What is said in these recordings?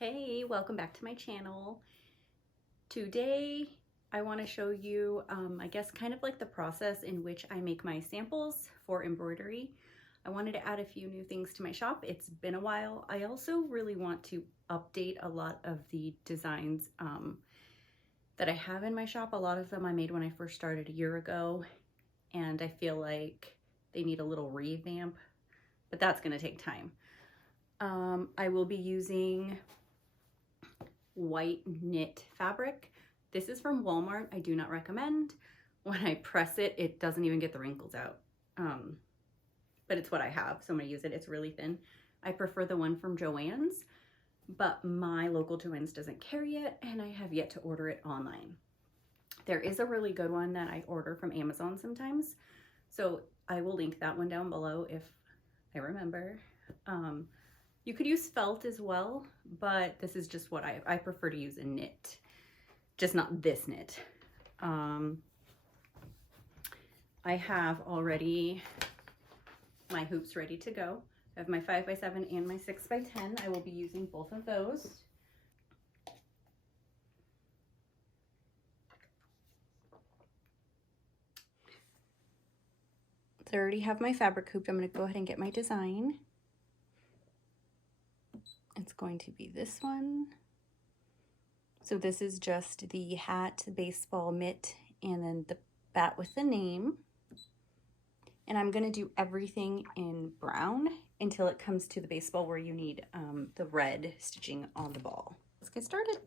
Hey, welcome back to my channel. Today I want to show you, I guess, kind of like the process in which I make my samples for embroidery. I wanted to add a few new things to my shop. It's been a while. I also really want to update a lot of the designs that I have in my shop. A lot of them I made when I first started a year ago, and I feel like they need a little revamp, but that's going to take time. I will be using white knit fabric. This is from Walmart. I do not recommend. When I press it, it doesn't even get the wrinkles out. But it's what I have, so I'm gonna use it. It's really thin. I prefer the one from Joann's, but my local Joann's doesn't carry it, and I have yet to order it online. There is a really good one that I order from Amazon sometimes, so I will link that one down below if I remember. You could use felt as well, but this is just what I prefer to use a knit, just not this knit. I have already my hoops ready to go. I have my 5x7 and my 6x10. I will be using both of those. So I already have my fabric hooped. I'm going to go ahead and get my design. It's going to be this one. So this is just the hat, the baseball mitt, and then the bat with the name. And I'm gonna do everything in brown until it comes to the baseball where you need the red stitching on the ball. Let's get started.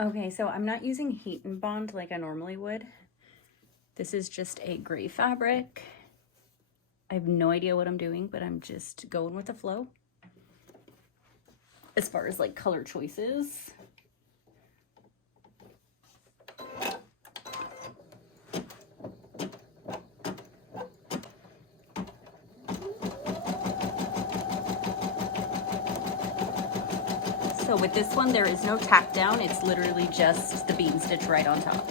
Okay, so I'm not using heat and bond like I normally would. This is just a gray fabric. I have no idea what I'm doing, but I'm just going with the flow as far as like color choices. So with this one, there is no tack down. It's literally just the bead stitch right on top.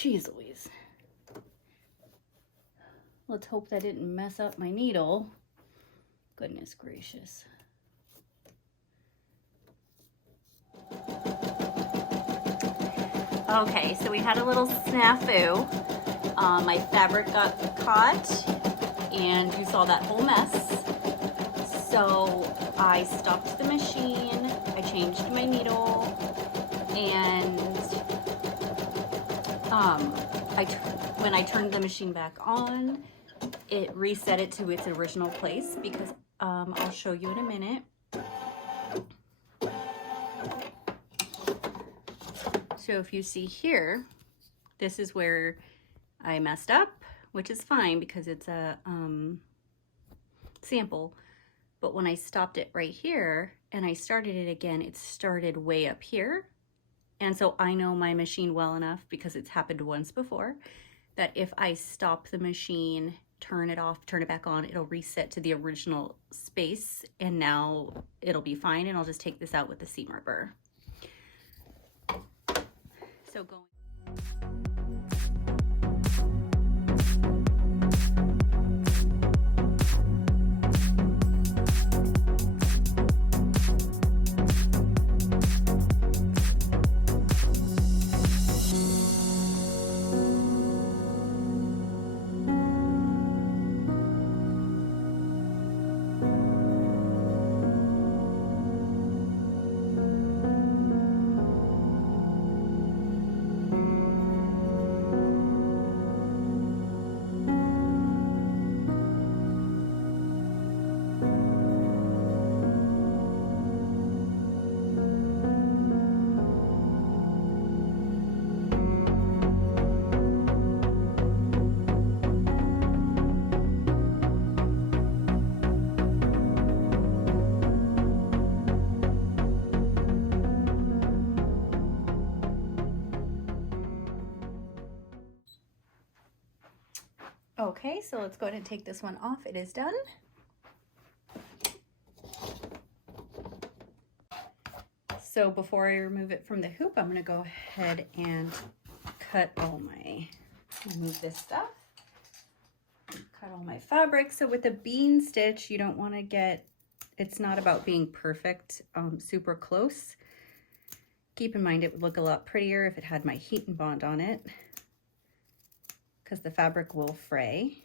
Jeez Louise. Let's hope that didn't mess up my needle. Goodness gracious. Okay, so we had a little snafu. My fabric got caught and you saw that whole mess. So I stopped the machine, I changed my needle, and when I turned the machine back on, it reset it to its original place because I'll show you in a minute. So if you see here, this is where I messed up, which is fine because it's a sample. But when I stopped it right here and I started it again, it started way up here. And so I know my machine well enough, because it's happened once before, that if I stop the machine, turn it off, turn it back on, it'll reset to the original space, and now it'll be fine, and I'll just take this out with the seam ripper. So going. Okay, so let's go ahead and take this one off. It is done. So before I remove it from the hoop, I'm gonna go ahead and cut remove this stuff. Cut all my fabric. So with a bean stitch, you don't wanna it's not about being perfect, super close. Keep in mind it would look a lot prettier if it had my heat and bond on it, because the fabric will fray.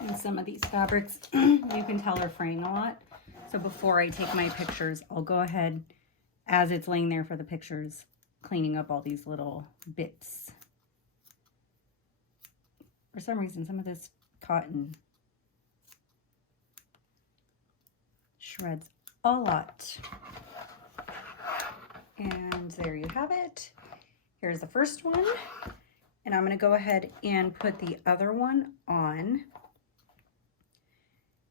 And some of these fabrics, you can tell are fraying a lot. So before I take my pictures, I'll go ahead, as it's laying there for the pictures, cleaning up all these little bits. For some reason, some of this cotton shreds a lot. And there you have it. Here's the first one. And I'm gonna go ahead and put the other one on.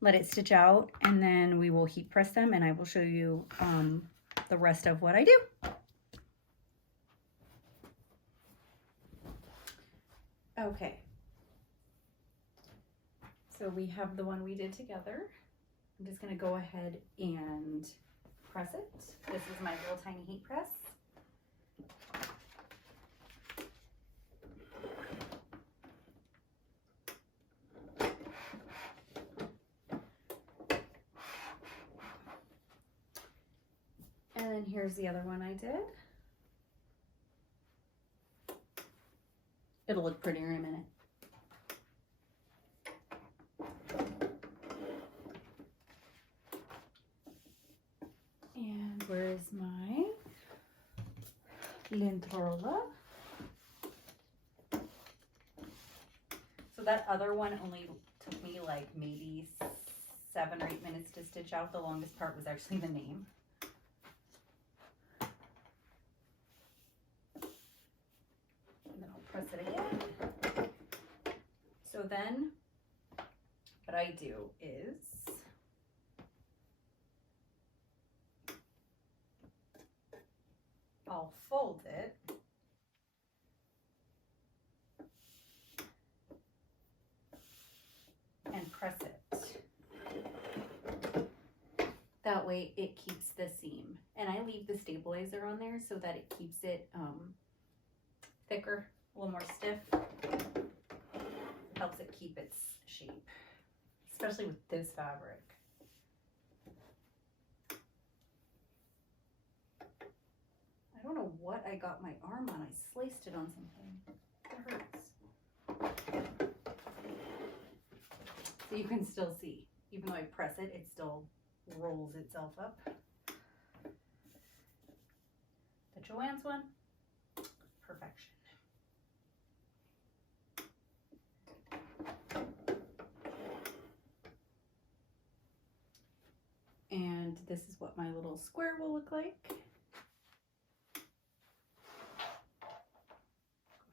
Let it stitch out, and then we will heat press them, and I will show you the rest of what I do. Okay. So we have the one we did together. I'm just gonna go ahead and press it. This is my little tiny heat press. And then here's the other one I did. It'll look prettier in a minute. And where's my lentrola? So that other one only took me like maybe 7 or 8 minutes to stitch out. The longest part was actually the name. Press it again. So then what I do is I'll fold it. And press it. That way it keeps the seam. And I leave the stabilizer on there so that it keeps it thicker, a little more stiff. Helps it keep its shape, especially with this fabric. I don't know what I got my arm on. I sliced it on something. It hurts. So you can still see, even though I press it, it still rolls itself up. The Joann's one, perfection. And this is what my little square will look like. Go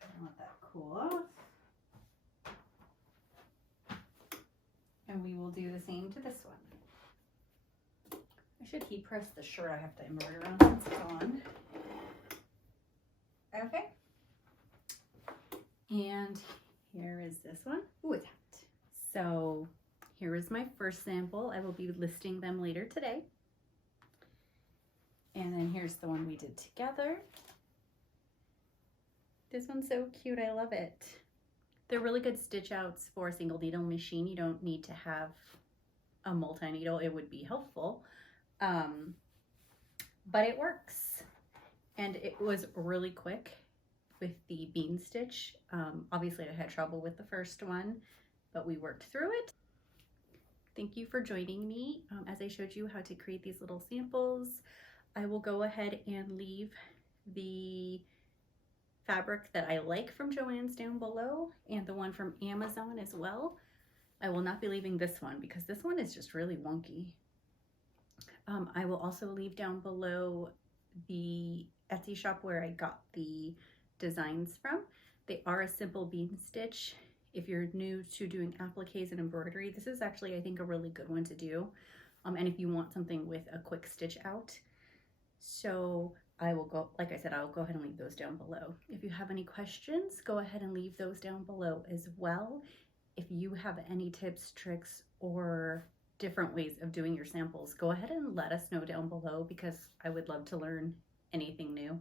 ahead and let that cool off. And we will do the same to this one. I should heat press the shirt I have to embroider on since it's on. Okay. And here is this one. Ooh, it's hot. So here is my first sample. I will be listing them later today. And then here's the one we did together. This one's so cute. I love it. They're really good stitch outs for a single needle machine. You don't need to have a multi-needle. It would be helpful. But it works. And it was really quick with the bean stitch. Obviously I had trouble with the first one, but we worked through it. Thank you for joining me as I showed you how to create these little samples. I will go ahead and leave the fabric that I like from Joann's down below and the one from Amazon as well. I will not be leaving this one because this one is just really wonky. I will also leave down below the Etsy shop where I got the designs from. They are a simple bean stitch. If you're new to doing appliques and embroidery, this is actually, I think, a really good one to do. And if you want something with a quick stitch out. So I will go, like I said, I'll go ahead and leave those down below. If you have any questions, go ahead and leave those down below as well. If you have any tips, tricks, or different ways of doing your samples, go ahead and let us know down below because I would love to learn anything new.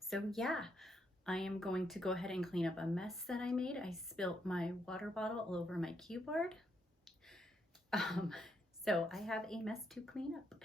So yeah, I am going to go ahead and clean up a mess that I made. I spilt my water bottle all over my cue board. So I have a mess to clean up.